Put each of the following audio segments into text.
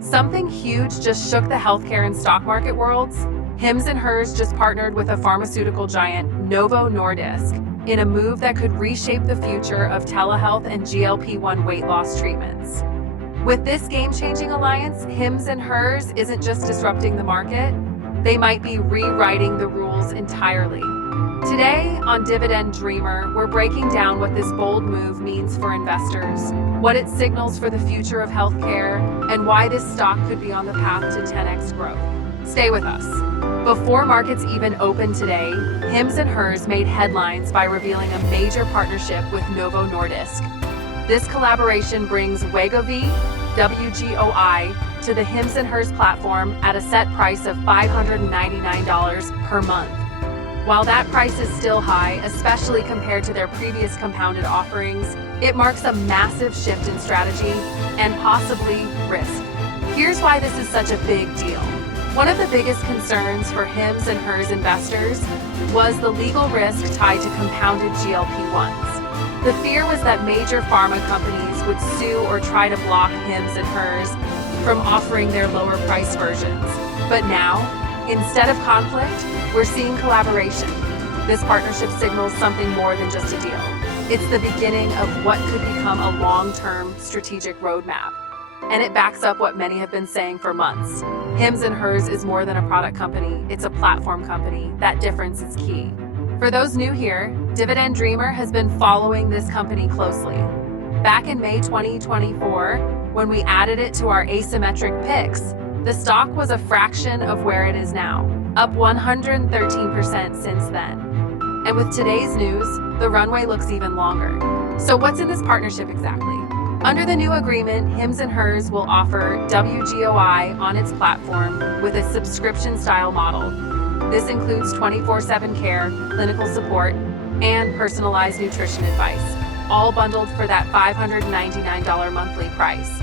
Something huge just shook the healthcare and stock market worlds. Hims & Hers just partnered with a pharmaceutical giant, Novo Nordisk, in a move that could reshape the future of telehealth and GLP-1 weight loss treatments. With this game-changing alliance, Hims & Hers isn't just disrupting the market, they might be rewriting the rules entirely. Today on Dividend Dreamer, we're breaking down what this bold move means for investors, what it signals for the future of healthcare, and why this stock could be on the path to 10x growth. Stay with us. Before markets even opened today, Hims & Hers made headlines by revealing a major partnership with Novo Nordisk. This collaboration brings Wegovy, WGOI, to the Hims & Hers platform at a set price of $599 per month. While that price is still high, especially compared to their previous compounded offerings, it marks a massive shift in strategy and possibly risk. Here's why this is such a big deal. One of the biggest concerns for Hims & Hers investors was the legal risk tied to compounded GLP-1s. The fear was that major pharma companies would sue or try to block Hims & Hers from offering their lower price versions. But now, instead of conflict, we're seeing collaboration. This partnership signals something more than just a deal. It's the beginning of what could become a long-term strategic roadmap. And it backs up what many have been saying for months. Hims & Hers is more than a product company, it's a platform company. That difference is key. For those new here, Dividend Dreamer has been following this company closely. Back in May 2024, when we added it to our asymmetric picks, the stock was a fraction of where it is now, up 113% since then. And with today's news, the runway looks even longer. So what's in this partnership exactly? Under the new agreement, Hims & Hers will offer WGOI on its platform with a subscription-style model. This includes 24/7 care, clinical support, and personalized nutrition advice, all bundled for that $599 monthly price.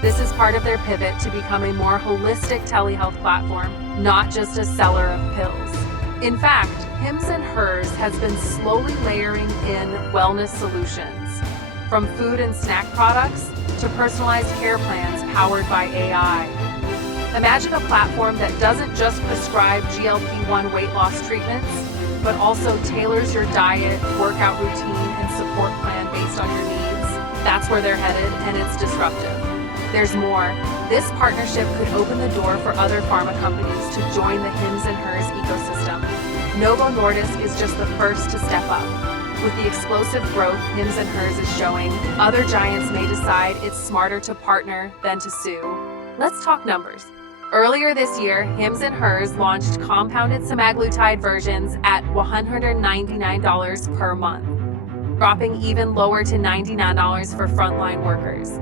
This is part of their pivot to become a more holistic telehealth platform, not just a seller of pills. In fact, Hims & Hers has been slowly layering in wellness solutions, from food and snack products to personalized care plans powered by AI. Imagine a platform that doesn't just prescribe GLP-1 weight loss treatments, but also tailors your diet, workout routine, and support plan based on your needs. That's where they're headed, and it's disruptive. There's more. This partnership could open the door for other pharma companies to join the Hims & Hers ecosystem. Novo Nordisk is just the first to step up. With the explosive growth Hims & Hers is showing, other giants may decide it's smarter to partner than to sue. Let's talk numbers. Earlier this year, Hims & Hers launched compounded semaglutide versions at $199 per month, dropping even lower to $99 for frontline workers.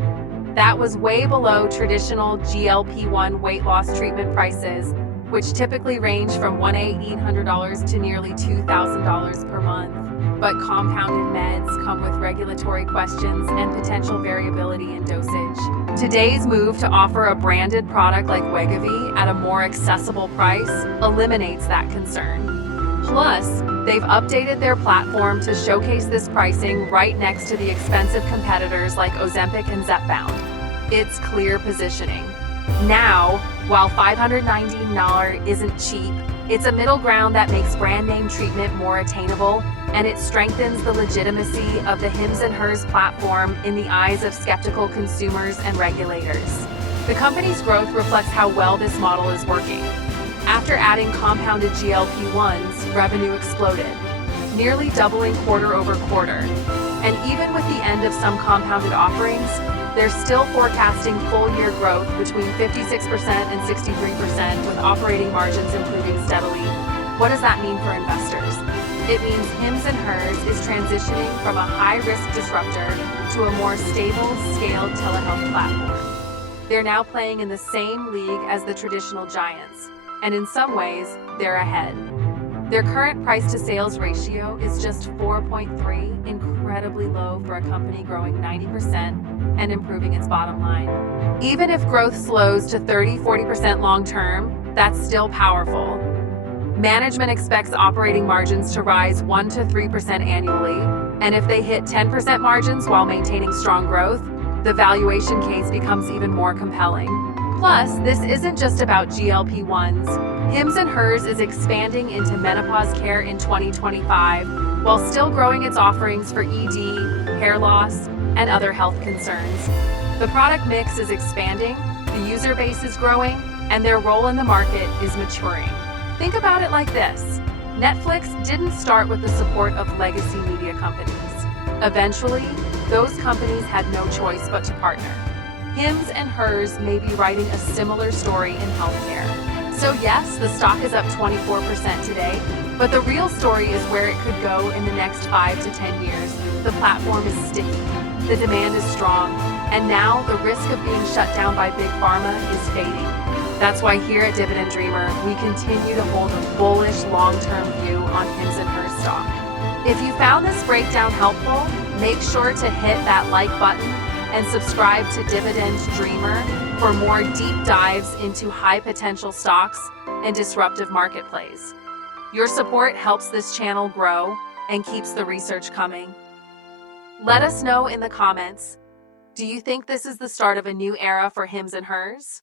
That was way below traditional GLP-1 weight loss treatment prices, which typically range from $1,800 to nearly $2,000 per month. But compounded meds come with regulatory questions and potential variability in dosage. Today's move to offer a branded product like Wegovy at a more accessible price eliminates that concern. Plus, they've updated their platform to showcase this pricing right next to the expensive competitors like Ozempic and Zepbound. It's clear positioning. Now, while $599 isn't cheap, it's a middle ground that makes brand name treatment more attainable, and it strengthens the legitimacy of the Hims & Hers platform in the eyes of skeptical consumers and regulators. The company's growth reflects how well this model is working. After adding compounded GLP-1s, revenue exploded, nearly doubling quarter over quarter. And even with the end of some compounded offerings, they're still forecasting full-year growth between 56% and 63%, with operating margins improving steadily. What does that mean for investors? It means Hims & Hers is transitioning from a high-risk disruptor to a more stable, scaled telehealth platform. They're now playing in the same league as the traditional giants, and in some ways, they're ahead. Their current price-to-sales ratio is just 4.3, incredibly low for a company growing 90% and improving its bottom line. Even if growth slows to 30-40% long-term, that's still powerful. Management expects operating margins to rise 1 to 3% annually, and if they hit 10% margins while maintaining strong growth, the valuation case becomes even more compelling. Plus, this isn't just about GLP-1s. Hims and Hers is expanding into menopause care in 2025, while still growing its offerings for ED, hair loss, and other health concerns. The product mix is expanding, the user base is growing, and their role in the market is maturing. Think about it like this. Netflix didn't start with the support of legacy media companies. Eventually, those companies had no choice but to partner. Hims and Hers may be writing a similar story in healthcare. So yes, the stock is up 24% today, but the real story is where it could go in the next 5 to 10 years. The platform is sticky, the demand is strong, and now the risk of being shut down by big pharma is fading. That's why here at Dividend Dreamer, we continue to hold a bullish long-term view on Hims and Hers stock. If you found this breakdown helpful, make sure to hit that like button and subscribe to Dividend Dreamer for more deep dives into high potential stocks and disruptive market plays. Your support helps this channel grow and keeps the research coming. Let us know in the comments, do you think this is the start of a new era for Hims and Hers?